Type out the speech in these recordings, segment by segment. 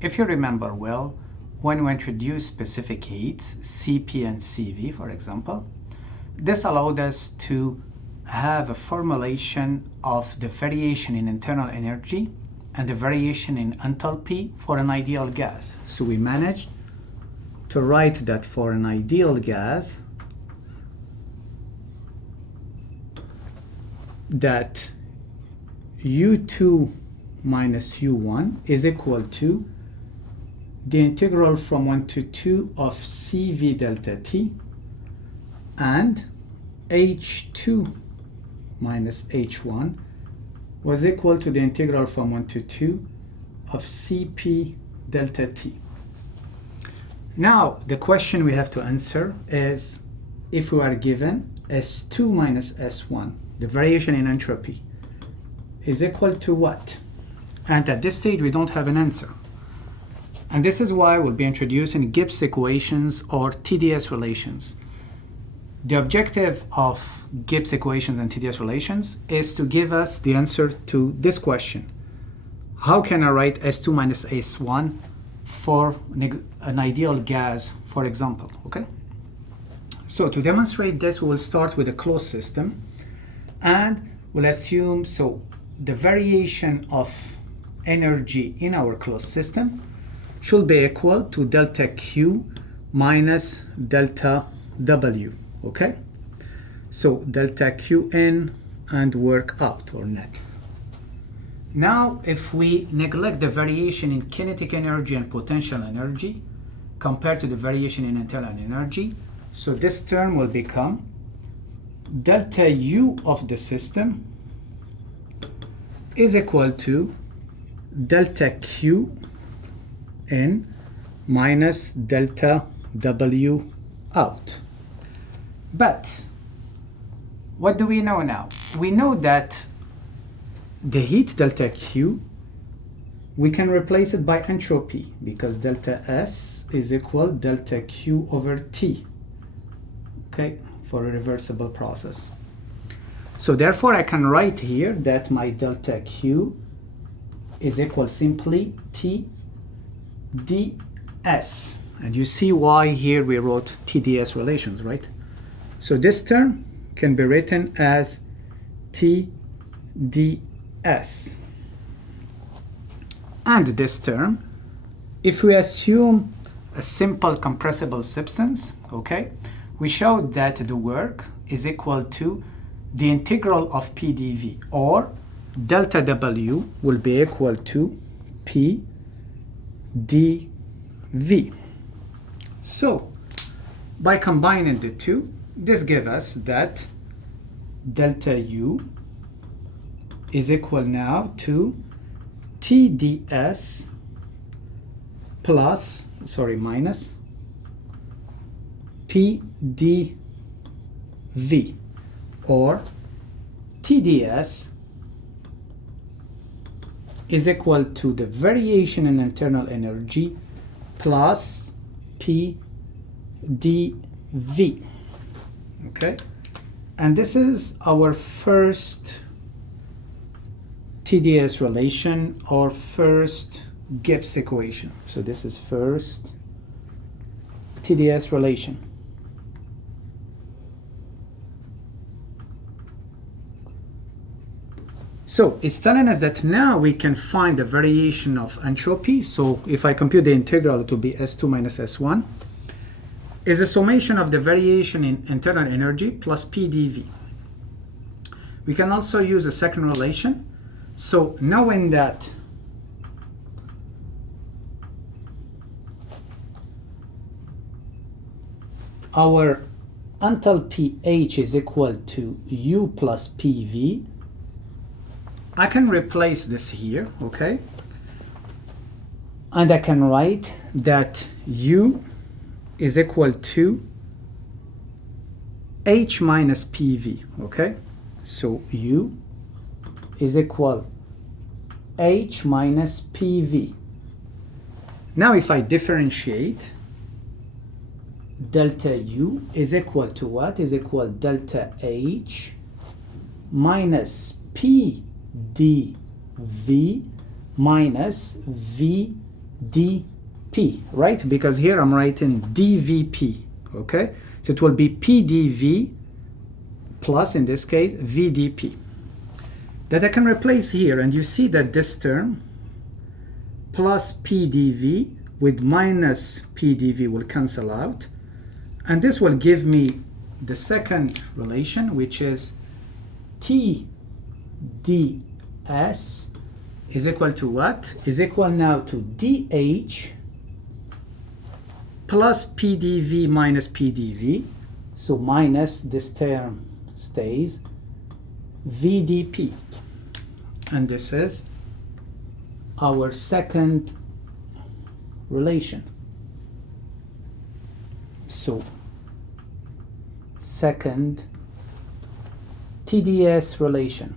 If you remember well, when we introduced specific heats, Cp and Cv, for example, this allowed us to have a formulation of the variation in internal energy and the variation in enthalpy for an ideal gas. So we managed to write that for an ideal gas, that U2 minus U1 is equal to the integral from 1 to 2 of Cv delta T, and H2 minus H1 was equal to the integral from 1 to 2 of Cp delta T. Now, the question we have to answer is, if we are given S2 minus S1, the variation in entropy, is equal to what? And at this stage, we don't have an answer. And this is why we'll be introducing Gibbs equations or Tds relations. The objective of Gibbs equations and Tds relations is to give us the answer to this question. How can I write S2 minus S1 for an ideal gas, for example, okay? So to demonstrate this, we will start with a closed system, and we'll assume, so the variation of energy in our closed system should be equal to delta Q minus delta W, okay? So delta Q in and work out, or net. Now, if we neglect the variation in kinetic energy and potential energy compared to the variation in internal energy, so this term will become delta U of the system is equal to delta Q in minus delta W out. But what do we know now? We know that the heat delta Q, we can replace it by entropy, because delta S is equal delta Q over T, okay, for a reversible process. So therefore I can write here that my delta Q is equal simply Tds. And you see why here we wrote Tds relations, right? So this term can be written as Tds. And this term, if we assume a simple compressible substance, okay, we showed that the work is equal to the integral of PdV, or delta W will be equal to P dV. So by combining the two, this gives us that delta U is equal now to Tds minus Pdv, or Tds is equal to the variation in internal energy plus Pdv. Okay, and this is our first Tds relation, or first Gibbs equation. So this is first Tds relation. So it's telling us that now we can find the variation of entropy. So if I compute the integral, it will be S2 minus S1 is a summation of the variation in internal energy plus PdV. We can also use a second relation. So knowing that our enthalpy H is equal to U plus PV, I can replace this here, okay? And I can write that U is equal to H minus PV, okay? So U is equal H minus PV. Now if I differentiate, delta U is equal to what? Is equal delta H minus PdV minus V dP, right? Because here I'm writing dVP, okay? So it will be PdV plus, in this case, VdP. That I can replace here, and you see that this term plus PdV with minus PdV will cancel out. And this will give me the second relation, which is Tds is equal to what? Is equal now to dH plus PdV minus PdV. So minus this term stays VdP. And this is our second relation. So second Tds relation.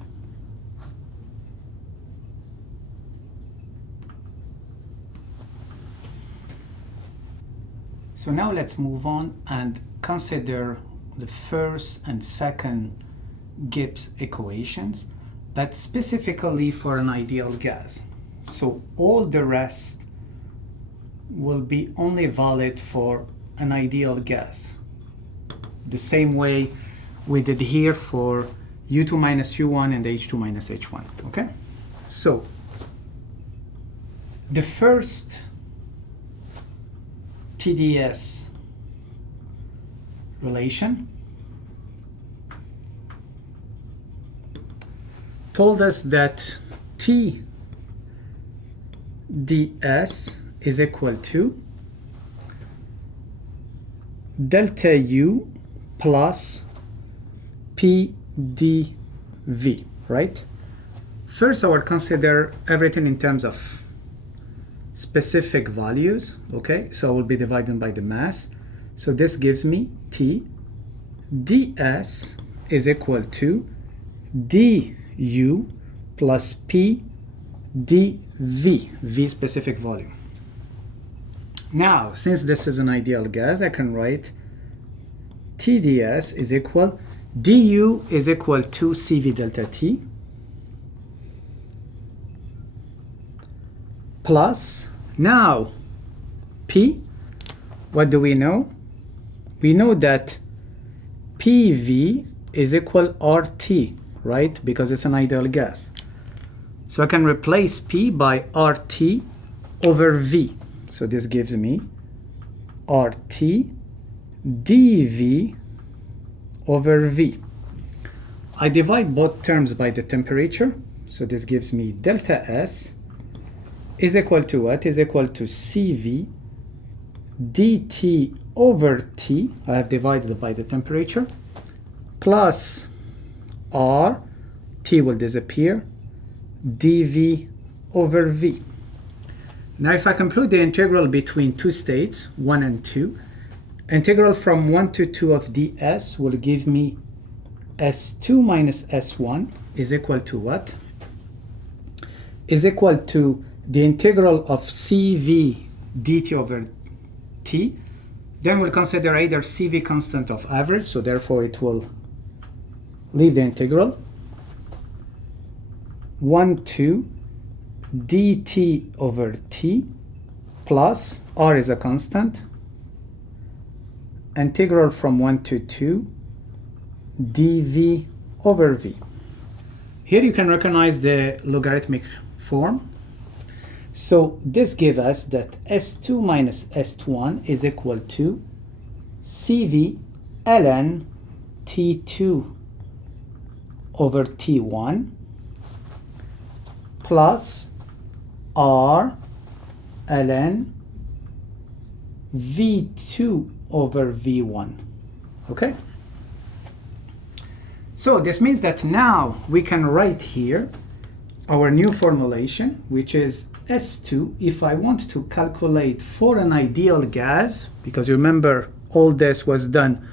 So now let's move on and consider the first and second Gibbs equations, but specifically for an ideal gas. So all the rest will be only valid for an ideal gas. The same way we did here for U2 minus U1 and H2 minus H1, okay? So the first Tds relation told us that Tds is equal to delta U plus PdV, right? First, I will consider everything in terms of specific values, okay? So I will be dividing by the mass. So this gives me T ds is equal to du plus P dV, V specific volume. Now, since this is an ideal gas, I can write Tds is equal, du is equal to Cv delta T plus, now P, what do we know? We know that PV is equal RT, right? Because it's an ideal gas. So I can replace P by RT over V. So this gives me RT dV over V. I divide both terms by the temperature. So this gives me delta S is equal to what? Is equal to Cv dt over T. I have divided by the temperature. Plus R, T will disappear, dV over V. Now if I compute the integral between two states, 1 and 2, integral from 1 to 2 of ds will give me S2 minus S1 is equal to what? Is equal to the integral of Cv dt over T. Then we'll consider either Cv constant of average, so therefore it will leave the integral. 1 to dt over T plus R is a constant. Integral from 1 to 2 dV over V. Here you can recognize the logarithmic form. So this gives us that S2 minus S1 is equal to Cv ln T2 over T1 plus R ln V2 over V1. Okay? So this means that now we can write here our new formulation, which is S2, if I want to calculate for an ideal gas, because you remember all this was done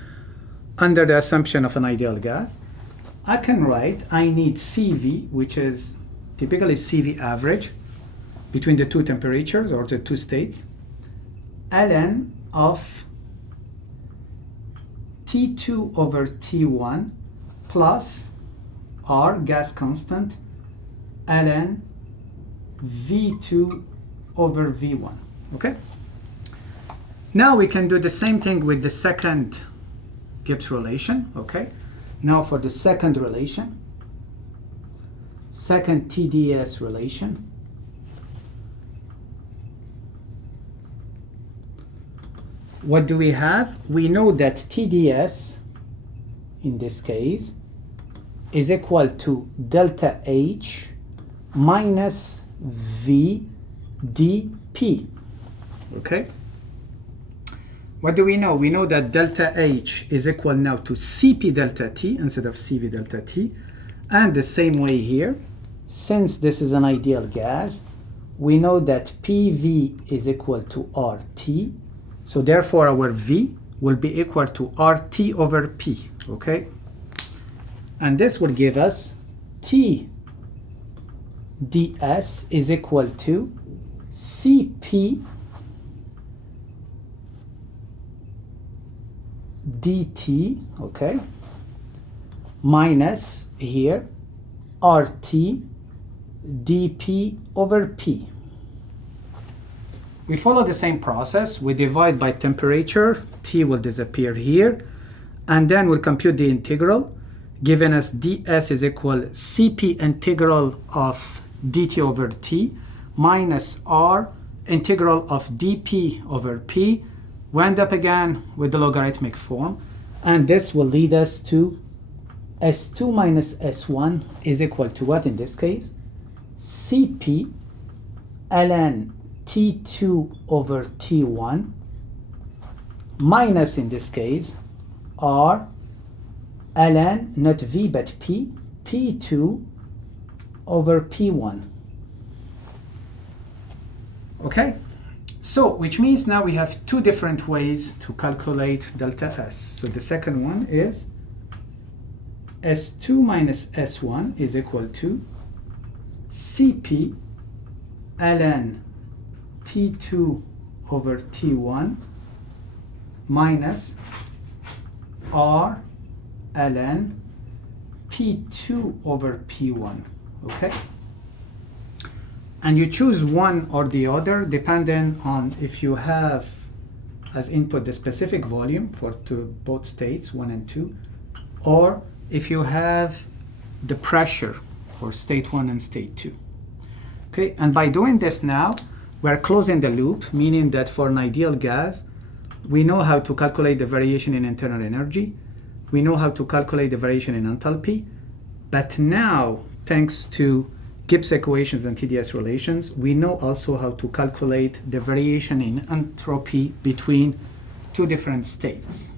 under the assumption of an ideal gas, I can write I need Cv, which is typically Cv average between the two temperatures or the two states, ln of T2 over T1 plus R, gas constant, ln V2 over V1. Okay? Now we can do the same thing with the second Gibbs relation. Okay? Now for the second relation, second Tds relation. What do we have? We know that Tds, in this case, is equal to delta H minus V dP. Okay? What do we know? We know that delta H is equal now to Cp delta T instead of Cv delta T. And the same way here, since this is an ideal gas, we know that PV is equal to RT. So therefore our V will be equal to RT over P. Okay? And this will give us Tds is equal to Cp dt, okay, minus here RT dP over P. We follow the same process. We divide by temperature. T will disappear here. And then we'll compute the integral, giving us ds is equal Cp integral of dt over T minus R integral of dP over P. We end up again with the logarithmic form. And this will lead us to S2 minus S1 is equal to what in this case? Cp ln T2 over T1 minus, in this case, R ln, not V but P, P2 over P1. Okay? So, which means now we have two different ways to calculate delta S. So the second one is S2 minus S1 is equal to Cp ln T2 over T1 minus R ln P2 over P1. Okay? And you choose one or the other depending on if you have as input the specific volume for both states 1 and 2, or if you have the pressure for state 1 and state 2. Okay, and by doing this now, we're closing the loop, meaning that for an ideal gas, we know how to calculate the variation in internal energy, we know how to calculate the variation in enthalpy, but now, thanks to Gibbs equations and Tds relations, we know also how to calculate the variation in entropy between two different states.